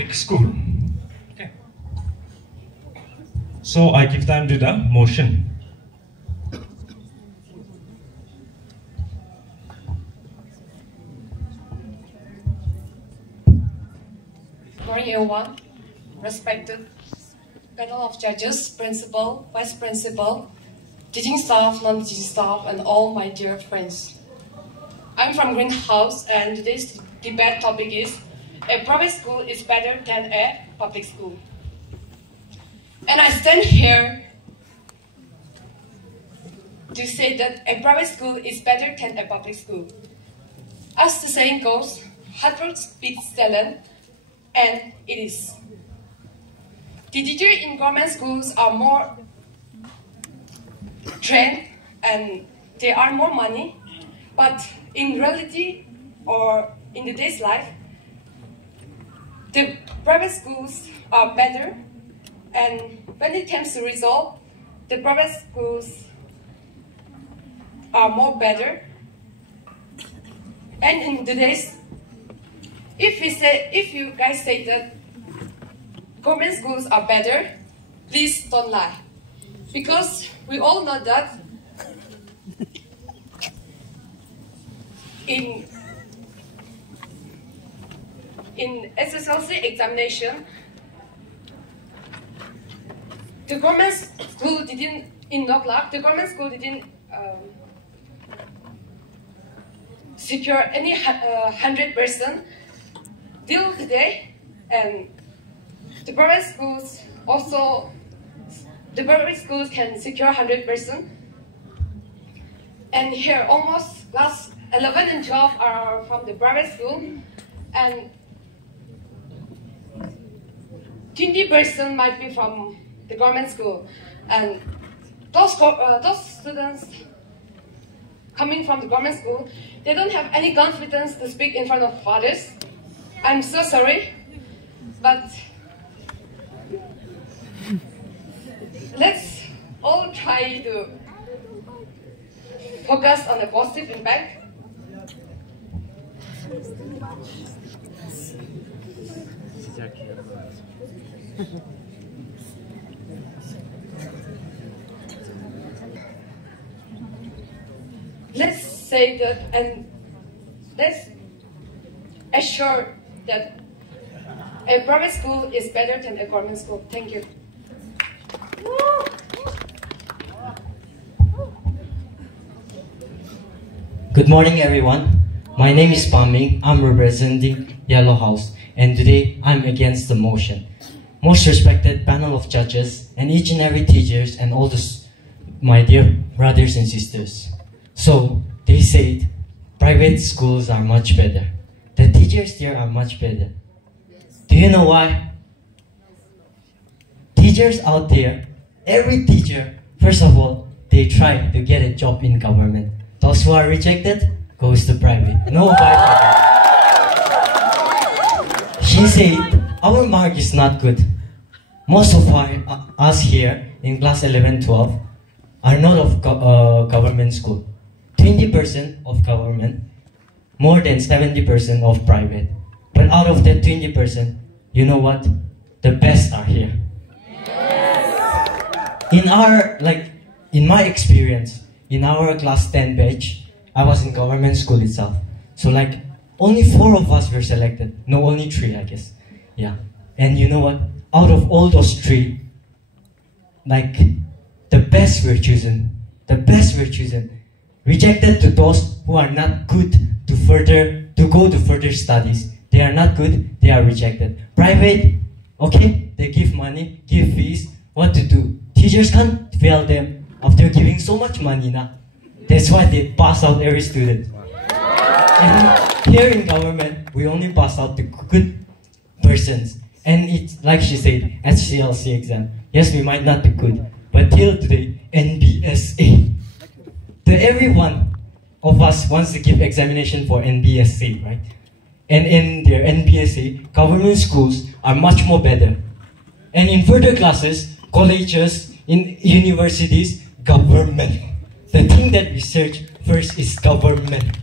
public school. Okay. So I give time to the motion. Good morning, everyone. Respected panel of judges, principal, vice principal, teaching staff, non-teaching staff, and all my dear friends. I'm from Greenhouse, and today's debate topic is: a private school is better than a public school. And I stand here to say that a private school is better than a public school. As the saying goes, hard work beats talent, and it is. The teachers in government schools are more trained and they earn more money, but in reality or in the day's life, the private schools are better, and when it comes to result, the private schools are more better. And in today's, if you guys say that government schools are better, please don't lie. Because we all know that in SSLC examination, the government school didn't, in Noklak, the government school didn't secure any 100% till today, and the private schools also, the private schools can secure 100%. And here, almost class 11 and 12 are from the private school, and 20% might be from the government school. And those students coming from the government school, they don't have any confidence to speak in front of others. I'm so sorry, but let's all try to focus on the positive impact. Let's say that, and let's assure that a private school is better than a government school. Thank you. Good morning, everyone. My name is Paming. I'm representing Yellow House, and today I'm against the motion. Most respected panel of judges and each and every teachers and all my dear brothers and sisters. So they said private schools are much better. The teachers there are much better. Do you know why? Teachers out there, every teacher, first of all, they try to get a job in government. Those who are rejected goes to private. No bypass. She said our mark is not good. Most of us here in class 11, 12 are not of government school. 20% of government, more than 70% of private. But out of that 20%, you know what? The best are here. Yes. In my experience, in our class 10 batch, I was in government school itself. So only 4 of us were selected. No, only 3, I guess. Yeah. And you know what? Out of all those 3, the best were chosen. The best were chosen. Rejected to those who are not good to go to further studies. They are not good, they are rejected. Private, okay, they give money, give fees, what to do? Teachers can't fail them after giving so much money now. That's why they pass out every student. And here in government, we only pass out the good persons. And it's like she said, HCLC exam. Yes, we might not be good, but till today, NBSA. Every one of us wants to give examination for NBSA, right? And in their NBSA, government schools are much more better. And in further classes, colleges, in universities, government. The thing that we search first is government.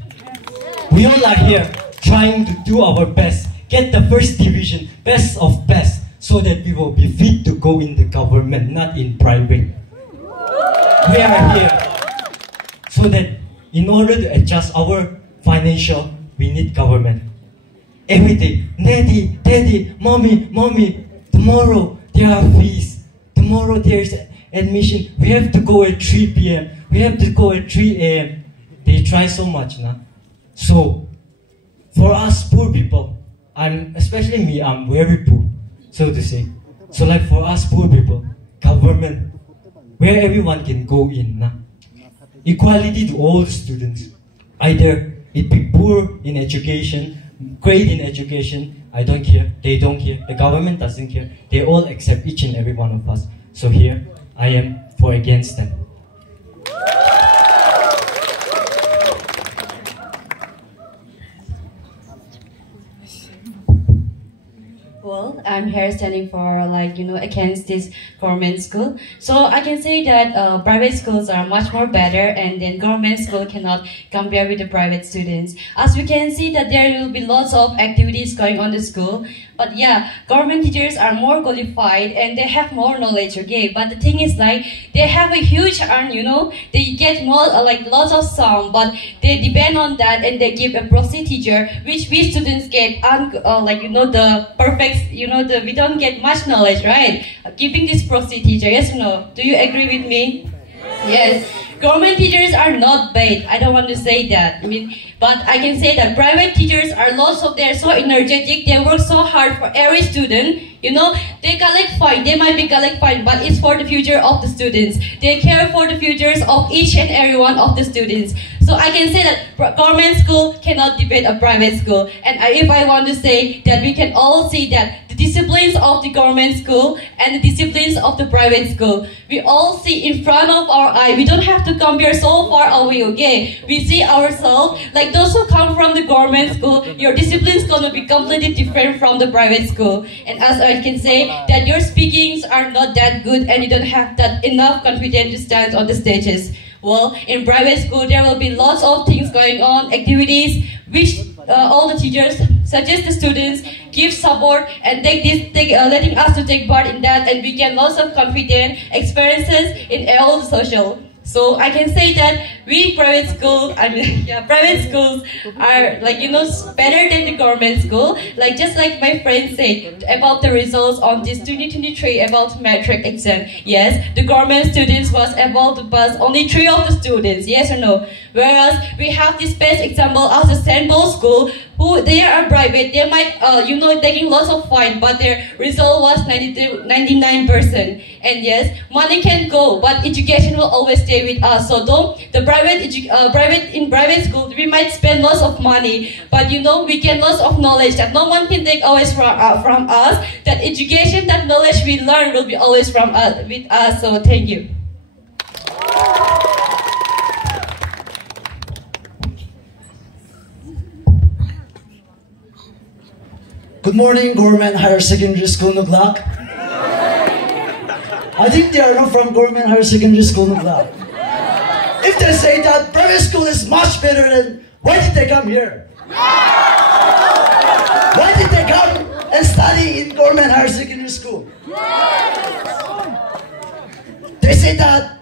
We all are here trying to do our best get the first division, best of best, so that we will be fit to go in the government, not in private. We are here so that in order to adjust our financial, we need government. Every day, daddy, daddy, mommy, mommy, tomorrow there are fees. Tomorrow there is admission. We have to go at 3 p.m. We have to go at 3 a.m. They try so much now. So, for us poor people, especially me, I'm very poor, so to say. So like for us poor people, government, where everyone can go in now. Equality to all students. Either it be poor in education, great in education, I don't care, they don't care, the government doesn't care, they all accept each and every one of us. So here, I am for against them. Well, I'm here standing for against this government school. So I can say that private schools are much more better, and then government school cannot compare with the private students. As we can see that there will be lots of activities going on in the school. But yeah, government teachers are more qualified and they have more knowledge, okay? But the thing is they have a huge earn, they get more lots of sum, but they depend on that and they give a proxy teacher, which we students get the perfect, we don't get much knowledge, right? Giving this proxy teacher, yes or no? Do you agree with me? Yes. Government teachers are not bad. I don't want to say that. But I can say that private teachers are they're so energetic. They work so hard for every student. They collect fine. They might be collect fine, but it's for the future of the students. They care for the futures of each and every one of the students. So I can say that government school cannot debate a private school. And if I want to say that we can all see that the disciplines of the government school and the disciplines of the private school, we all see in front of our eye. We don't have to compare so far away, okay? We see ourselves, like those who come from the government school, your discipline is going to be completely different from the private school. And as I can say, that your speakings are not that good and you don't have that enough confidence to stand on the stages. Well, in private school, there will be lots of things going on, activities, which all the teachers suggest the students, give support, and letting us to take part in that, and we get lots of confidence, experiences in all the social. So I can say that we private schools are better than the government school. Just like my friend said about the results on this 2023 about metric exam. Yes, the government students was able to pass only 3 of the students. Yes or no? Whereas we have this best example as a sample school, who they are private. They might taking lots of fine, but their result was 99%. And yes, money can go, but education will always stay with us. So in private school, we might spend lots of money, but we get lots of knowledge that no one can take always from us. That education, that knowledge we learn will be always with us. So thank you. Good morning, Government Higher Secondary School, Noklak. I think they are not from Government Higher Secondary School, Noklak. If they say that private school is much better, then why did they come here? Why did they come and study in Government Higher Secondary School? They say that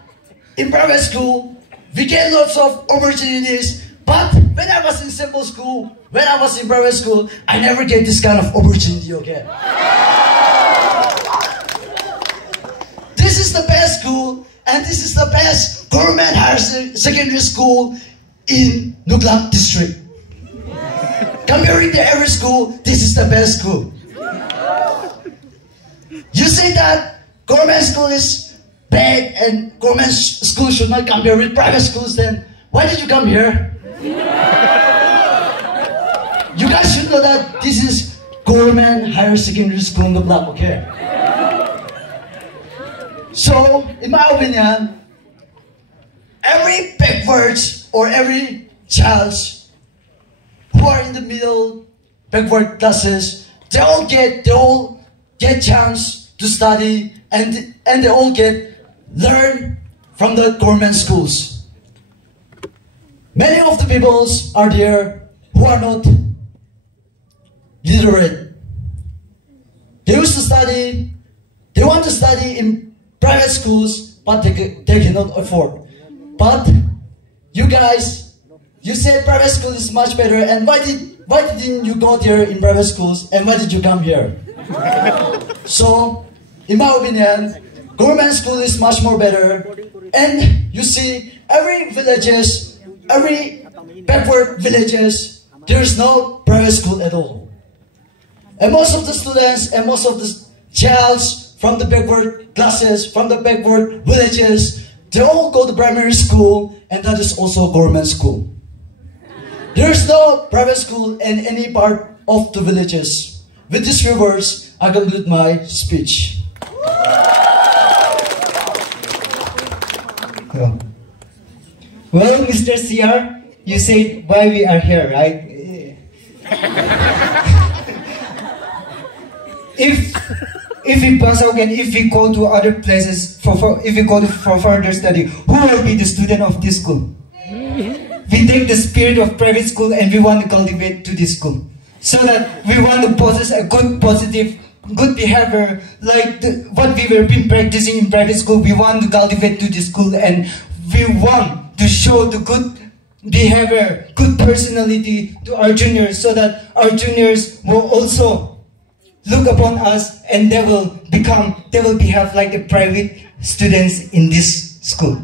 in private school, we get lots of opportunities, but when I was in simple school, when I was in private school, I never get this kind of opportunity, okay? This is the best school, and this is the best government higher secondary school in Noklak district. Comparing to every school, this is the best school. You say that government school is bad and government school should not compare with private schools, then why did you come here? You guys should know that this is government higher secondary school in the block, okay? So, in my opinion, every backwards or every child who are in the middle backward classes, they all get chance to study and they all learn from the government schools. Many of the peoples are there who are not literate. They used to study, they want to study in private schools, but they cannot afford. But you guys, you said private school is much better, and why didn't you go there in private schools, and why did you come here? So, in my opinion, government school is much more better. And you see, every villages, every backward villages, there is no private school at all. And most of the students and most of the childs from the backward classes, from the backward villages, they all go to primary school, and that is also government school. There is no private school in any part of the villages. With these few words, I conclude my speech. Well, Mr. CR, you said why we are here, right? if we pass out and if we go to other places if we go for further study, who will be the student of this school? We take the spirit of private school and we want to cultivate to this school, so that we want to possess a good, positive, good behavior like what we were been practicing in private school. We want to cultivate to this school, and we want to show the good behavior, good personality to our juniors, so that our juniors will also look upon us and they will behave like the private students in this school.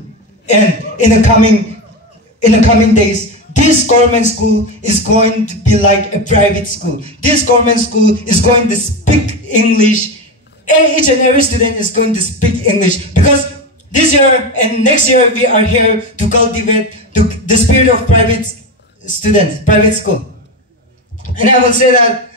And in the coming days, this government school is going to be like a private school. This government school is going to speak English. Each and every student is going to speak English, because this year and next year we are here to cultivate the spirit of private students, private school. And I will say that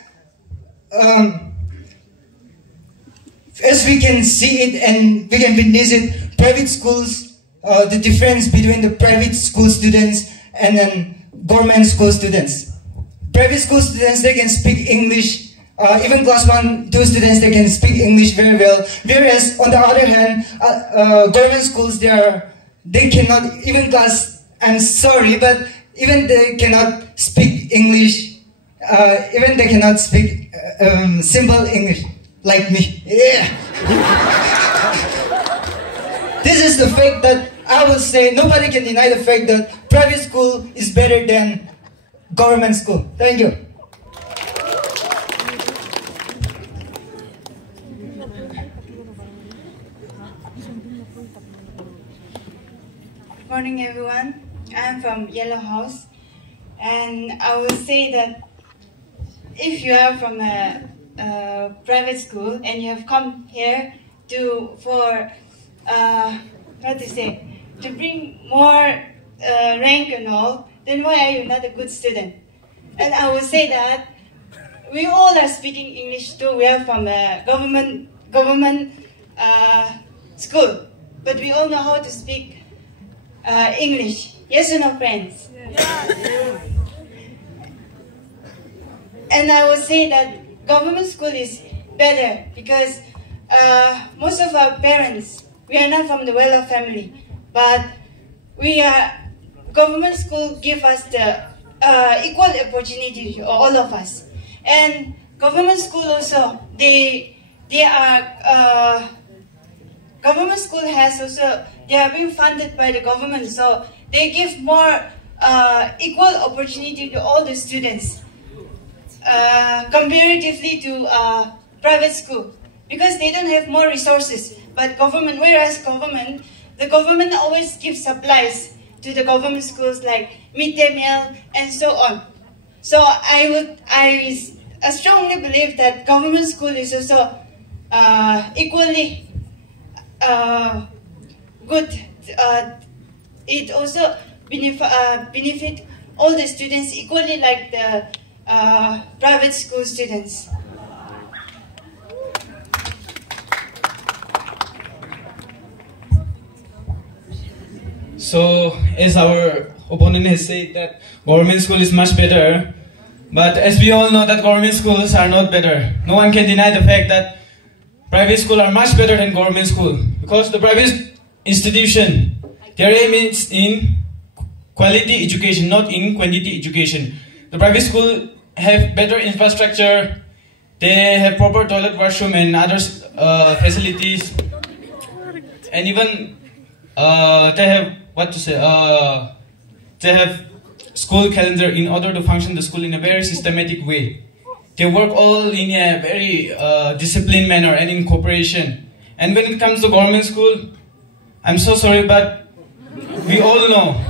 as we can see it and we can witness it, private schools, the difference between the private school students and then government school students. Private school students, they can speak English. Even class 1, 2 students, they can speak English very well. Whereas on the other hand, government schools, they cannot, even class, I'm sorry, but even they cannot speak English. Even they cannot speak simple English like me. Yeah. This is the fact that I will say nobody can deny the fact that private school is better than government school. Thank you. Good morning, everyone. I'm from Yellow House, and I will say that if you are from a private school and you have come here to bring more rank and all, then why are you not a good student? And I will say that we all are speaking English too. We are from a government school, but we all know how to speak English. Yes or no, friends? Yeah. And I would say that government school is better because most of our parents, we are not from the well-off family, but government school give us the equal opportunity to all of us. And government school also, government school has also, they are being funded by the government, so they give more equal opportunity to all the students comparatively to private school, because they don't have more resources. But government, whereas the government always gives supplies to the government schools like midday meal and so on. So I strongly believe that government school is also equally good. It also benefit all the students equally like the private school students. So, as our opponent has said that government school is much better, but as we all know that government schools are not better. No one can deny the fact that private schools are much better than government school, because the private institution, their aim is in quality education, not in quantity education. The private school have better infrastructure. They have proper toilet, washroom, and other facilities. And even they have they have school calendar in order to function the school in a very systematic way. They work all in a very disciplined manner and in cooperation. And when it comes to government school, I'm so sorry, but we all know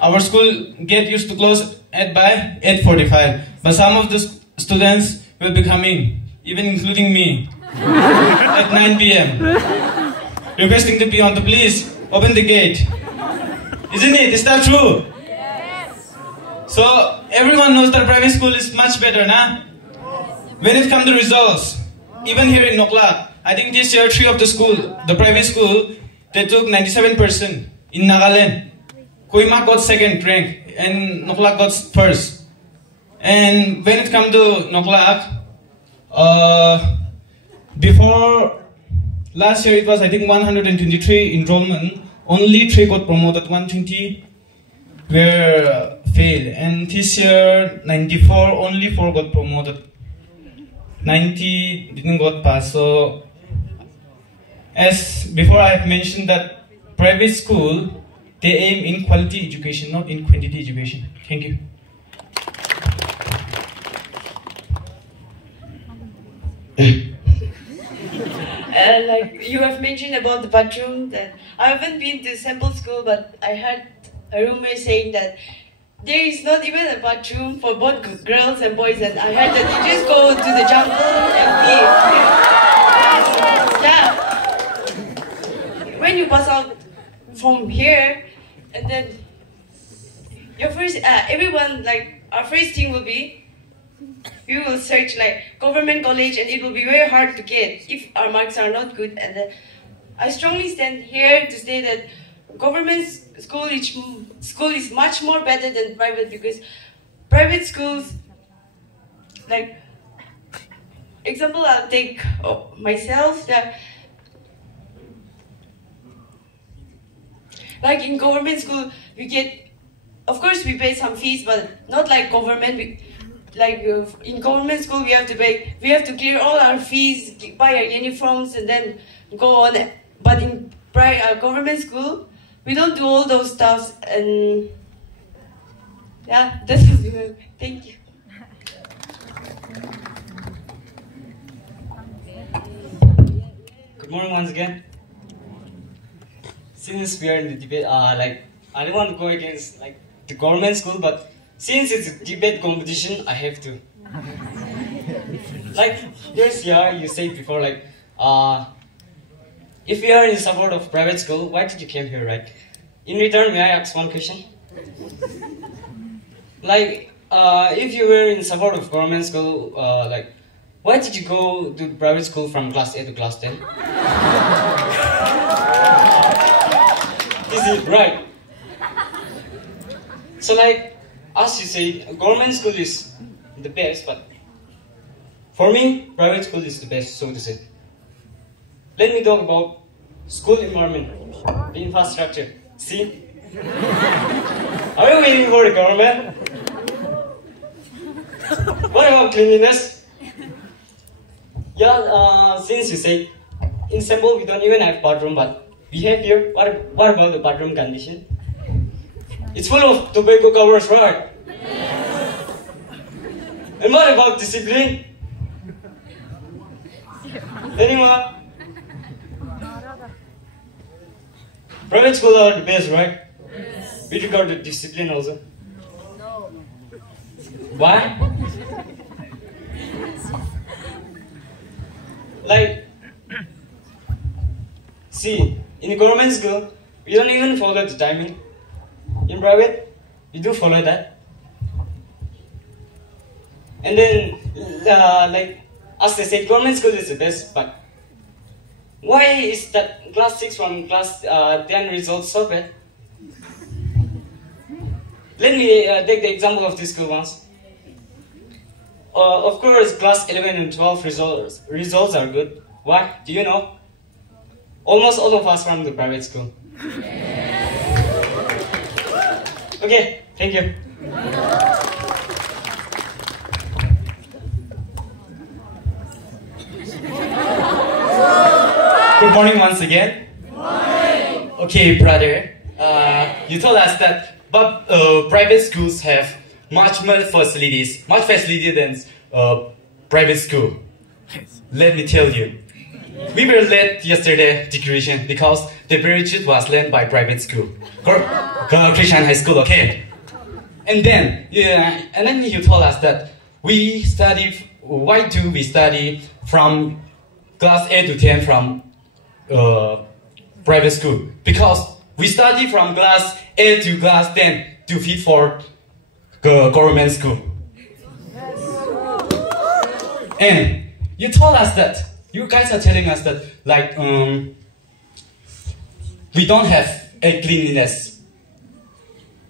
our school get used to close by 8:45. But some of the students will be coming, even including me, at 9 p.m. requesting to be on the please open the gate. Isn't it? Is that true? Yes. So everyone knows that private school is much better, nah? When it comes to results, even here in Noklak, I think this year 3 of the private school, they took 97% in Nagaland. Koima got 2nd rank and Noklak got 1st. And when it comes to Noklak, before last year it was I think 123 enrollment, only 3 got promoted, 120 were failed. And this year 94, only 4 got promoted. 90 didn't got passed. So as before I have mentioned that private school, they aim in quality education, not in quantity education. Thank you. Like you have mentioned about the bathroom, that I haven't been to sample school, but I heard a rumor saying that there is not even a bathroom for both girls and boys, and I heard that you just go to the jungle and pee. Yeah. When you pass out from here, and then your first, everyone, like our first thing will be, we will search like government college, and it will be very hard to get if our marks are not good. And then I strongly stand here to say that government school is much more better than private, because private schools, like example I'll take myself, that like in government school we get, of course we pay some fees, but not like government. In government school we have to clear all our fees, buy our uniforms, and then go on. But in government school we don't do all those stuffs, and yeah, that's it. Thank you. Good morning once again. Since we are in the debate, I don't want to go against the government school, but since it's a debate competition, I have to. You said before, if you are in support of private school, why did you came here, right? In return, may I ask one question? If you were in support of government school, why did you go to private school from class A to class 10? Is it right? So as you say, government school is the best, but for me, private school is the best, so to say. Let me talk about school environment, the infrastructure. See? Are you waiting for the government? What about cleanliness? Yeah, since you say, in Sembol we don't even have bathroom, but we have here. What about the bathroom condition? It's full of tobacco covers, right? Yes. And what about discipline? Anyone? Private schools are the best, right? Yes. With regard to discipline also? No. Why? See, in government school, we don't even follow the timing. In private, we do follow that. And then, as they said, government school is the best, but why is that class 6 from class 10 results so bad? Let me take the example of this school once. Of course, class 11 and 12 results are good. Why? Do you know? Almost all of us from the private school. Okay, thank you. Good morning once again. Okay, brother. You told us that private schools have much more facilities, much facility than private school. Let me tell you, we were late yesterday declaration because the graduate was led by private school, Christian high school. Okay, and then you told us that we study. Why do we study from class 8 to 10 from private school? Because we study from class 8 to class 10 to fit for government school. And you told us that, you guys are telling us that, like, we don't have a cleanliness.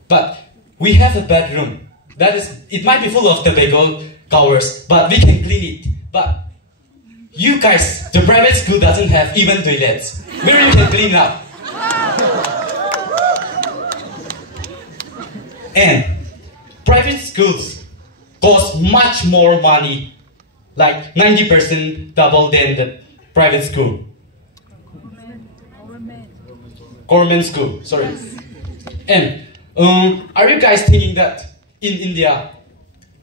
But we have a bedroom. That is, it might be full of tobacco covers, but we can clean it. But you guys, the private school doesn't have even toilets. Where you can clean up. And private schools cost much more money, like 90% double than the private school. Government school, sorry. And are you guys thinking that in India,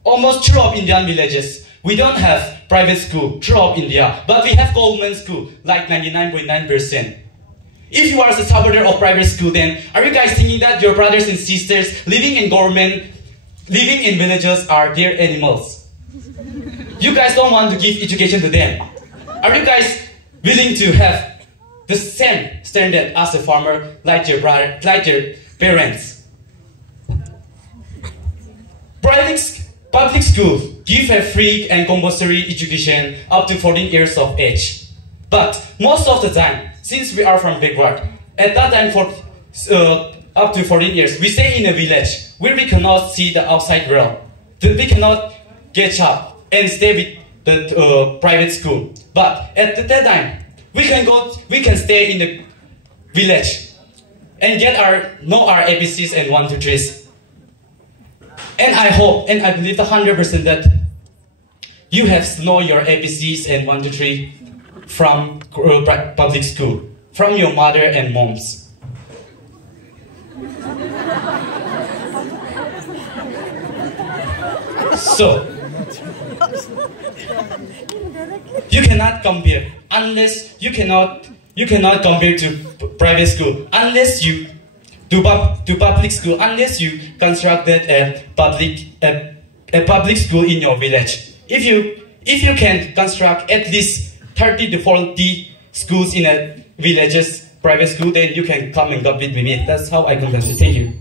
almost throughout Indian villages, we don't have private school throughout India, but we have government school, like 99.9%. If you are a supporter of private school, then are you guys thinking that your brothers and sisters living in villages are their animals? You guys don't want to give education to them. Are you guys willing to have the same standard as a farmer, like your brother, like your parents? Public schools give a free and compulsory education up to 14 years of age. But most of the time, since we are from backward, at that time for up to 14 years, we stay in a village where we cannot see the outside world. We cannot get up and stay with the private school. But at that time, we can stay in the village and know our ABCs and 1, 2, 3s. And I hope and I believe 100% that you have know your ABCs and 1, 2, 3 from public school, from your mother and moms. So, you cannot compare unless you cannot compare to private school unless you do public school, unless you constructed a public school in your village. If you can construct at least 30 to 40 schools in a village's private school, then you can come and compete with me. That's how I can consider. Thank you.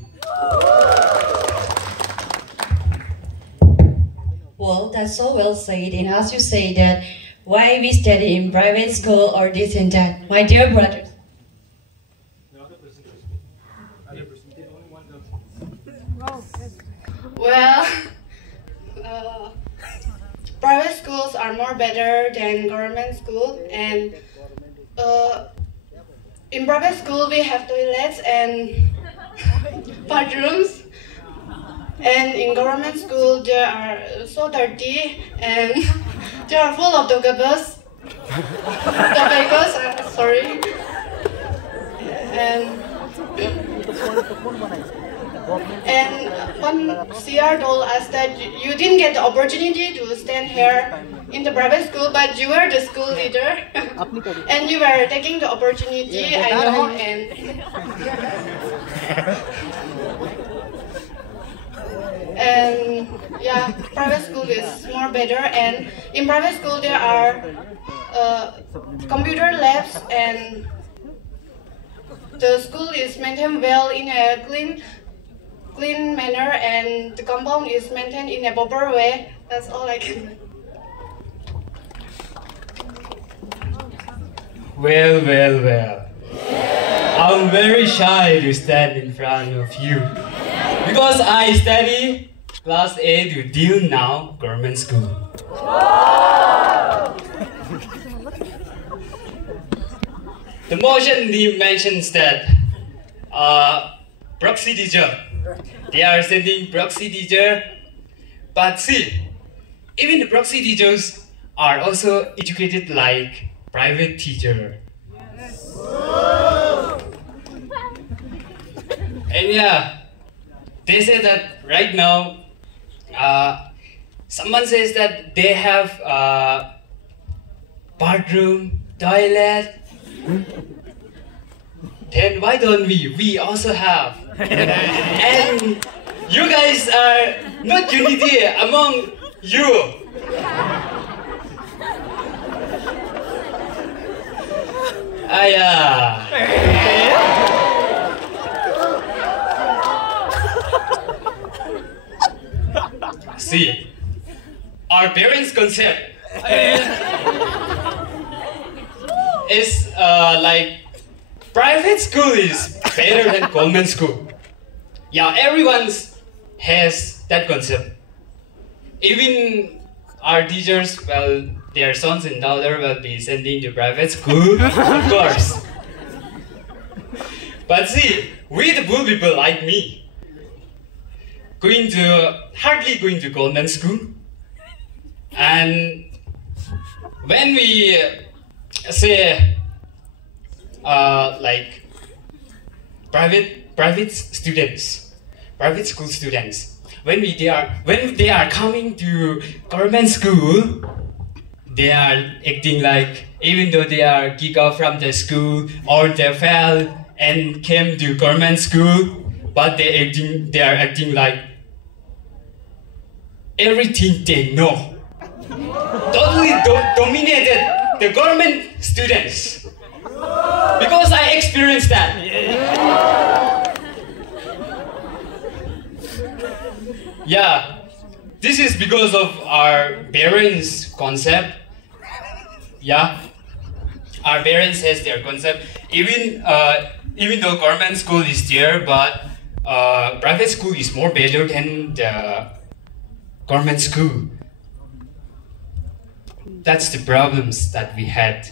Well, that's so well said. And as you say that, why we study in private school or this and that, my dear brothers. Well, private schools are more better than government school, and in private school we have toilets and bathrooms, and in government school they are so dirty and they are full of tobaccos. Sorry. And one CR told us that you didn't get the opportunity to stand here in the private school, but you were the school leader and you were taking the opportunity, I know, and yeah, private school is more better, and in private school there are computer labs, and the school is maintained well in a clean manner, and the compound is maintained in a proper way. That's all I can. Well. I'm very shy to stand in front of you because I study class A to till now government school. The motion mentions that proxy teacher. They are sending proxy teacher, but see, even the proxy teachers are also educated like private teacher. And yeah, they say that right now, someone says that they have bathroom, toilet. Then why don't we? We also have. And you guys are not unity among you. See, our parents' concept is like private school is better than government school. Yeah, everyone has that concept. Even our teachers, well, their sons and daughter will be sending to private school, of course. But see, we the poor people like me, hardly going to government school. And when we say like private school students, when they are coming to government school, they are acting like, even though they are kicked out from the school or they fell and came to government school, but they are acting like everything they know. Totally dominated the government students. Because I experienced that. Yeah, this is because of our parents' concept. Yeah, our parents has their concept. Even though government school is there, but private school is more better than the government school. That's the problems that we had.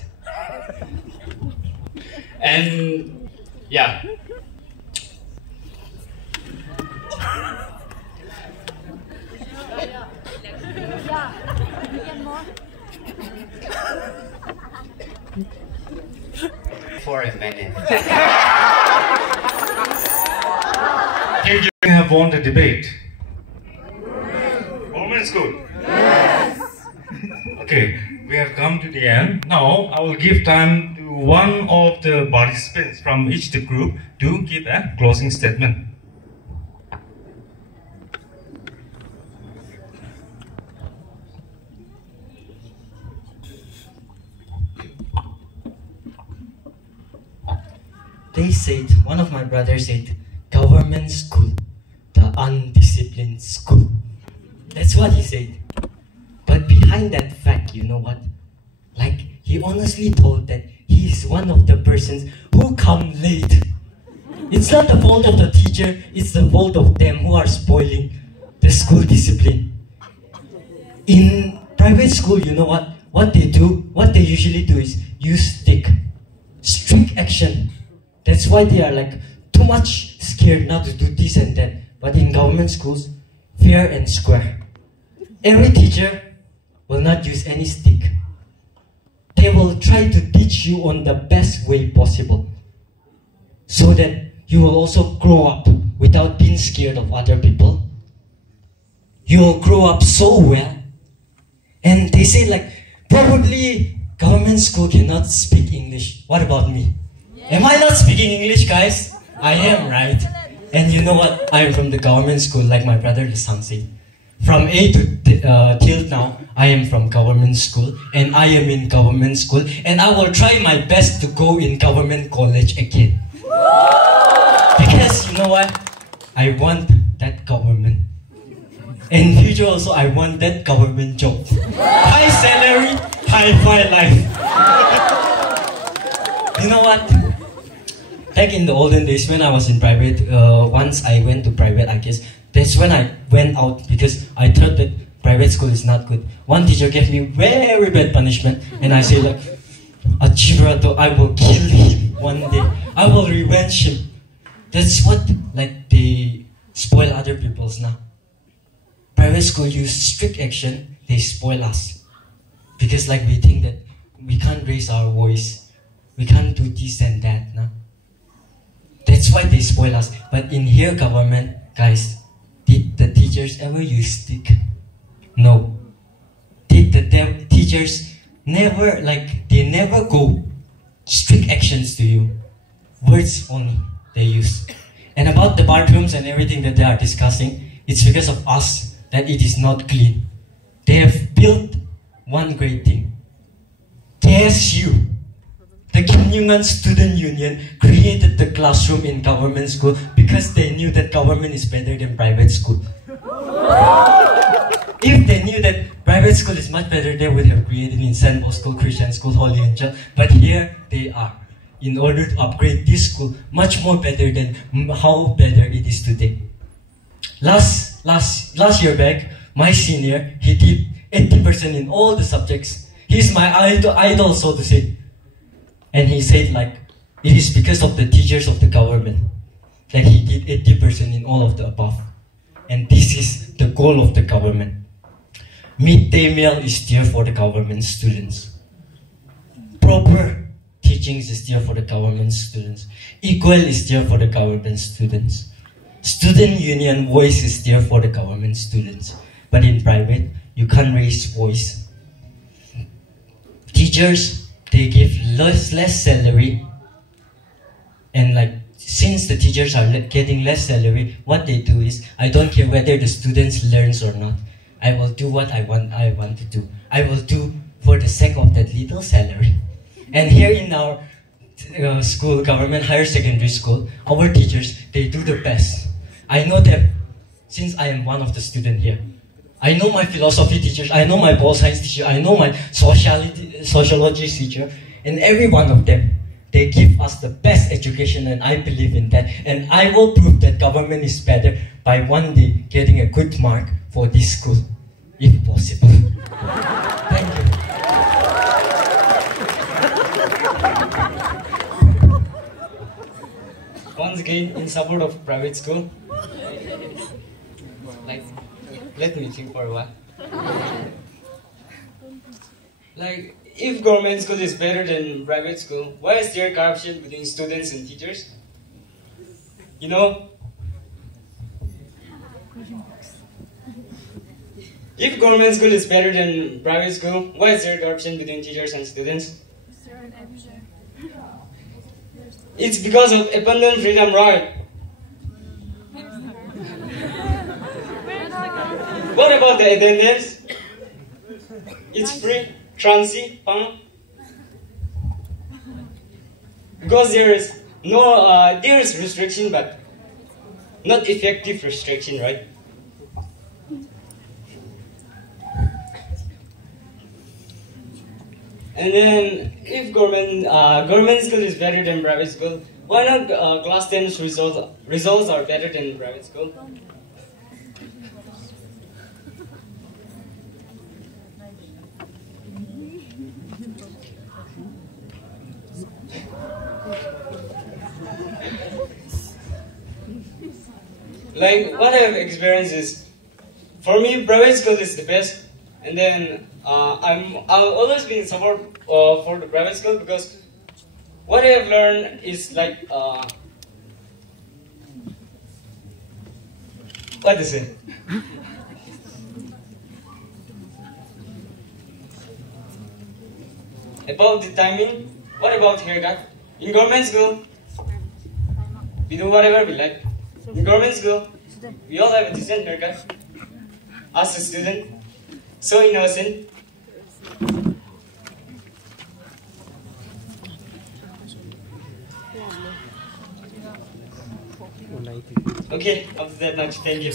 And yeah. For a minute. Thank you. We have won the debate. Government school. Yes. Okay, we have come to the end. Now I will give time to one of the participants from each the group to give a closing statement. They said, one of my brothers said, government school, the undisciplined school. That's what he said. But behind that fact, you know what? Like, he honestly told that he is one of the persons who come late. It's not the fault of the teacher, it's the fault of them who are spoiling the school discipline. In private school, you know what? What they usually do is use strict action. That's why they are like too much scared not to do this and that. But in government schools, fair and square. Every teacher will not use any stick. They will try to teach you on the best way possible, so that you will also grow up without being scared of other people. You will grow up so well. And they say like, probably government school cannot speak English. What about me? Am I not speaking English, guys? I am, right? And you know what? I am from the government school, like my brother Lisang said. From A to till now, I am from government school, and I am in government school, and I will try my best to go in government college again. Because you know what? I want that government. In future also, I want that government job. High salary, high-fi life. You know what? Back in the olden days when I was in private, once I went to private, I guess, that's when I went out because I thought that private school is not good. One teacher gave me very bad punishment and I said like, Achirato, I will kill him one day. I will revenge him. That's what like they spoil other people's now. Private school use strict action, they spoil us. Because like we think that we can't raise our voice we can't do this and that. No? That's why they spoil us. But in here government, guys, did the teachers ever use stick? No. Did the teachers never, they never go strict actions to you? Words only they use. And about the bathrooms and everything that they are discussing, it's because of us that it is not clean. They have built one great thing. KSU, the Kim Jong-un Student Union, created the classroom in government school because they knew that government is better than private school. If they knew that private school is much better, they would have created in St. Paul's School, Christian School, Holy Angel. But here they are, in order to upgrade this school much more better than how better it is today. Last year back, my senior, he did 80% in all the subjects. He's my idol, so to say. And he said it is because of the teachers of the government that he did 80% in all of the above. And this is the goal of the government. Midday meal is there for the government students. Proper teachings is there for the government students. Equal is there for the government students. Student union voice is there for the government students. But in private, you can't raise voice. Teachers, they give less salary. And since the teachers are getting less salary, what they do is, I don't care whether the students learns or not. I will do what I want to do. I will do for the sake of that little salary. And here in our school, government higher secondary school, our teachers, they do the best. I know that since I am one of the students here. I know my philosophy teachers, I know my pol science teacher, I know my sociology teacher, and every one of them, they give us the best education, and I believe in that. And I will prove that government is better by one day getting a good mark for this school, if possible. Thank you. Once again, in support of private school, let me think for a while. If government school is better than private school, why is there corruption between students and teachers? You know, if government school is better than private school, why is there corruption between teachers and students? It's because of abundant freedom, right? What about the attendance? It's free, transi, pang. Because there is restriction, but not effective restriction, right? And then, if government school is better than private school, why not class 10 results are better than private school? What I have experienced is, for me, private school is the best, and then I've always been in support for the private school because what I have learned is what is it? About the timing, what about haircut? In government school, we do whatever we like. In government school, we all have a decent haircut. As a student, so innocent. Okay, after that much, thank you.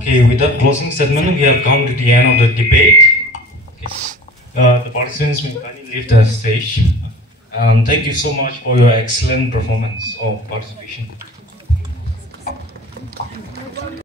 Okay, with that closing statement, we have come to the end of the debate. Okay. The participants may kindly leave the stage. Thank you so much for your excellent performance of participation.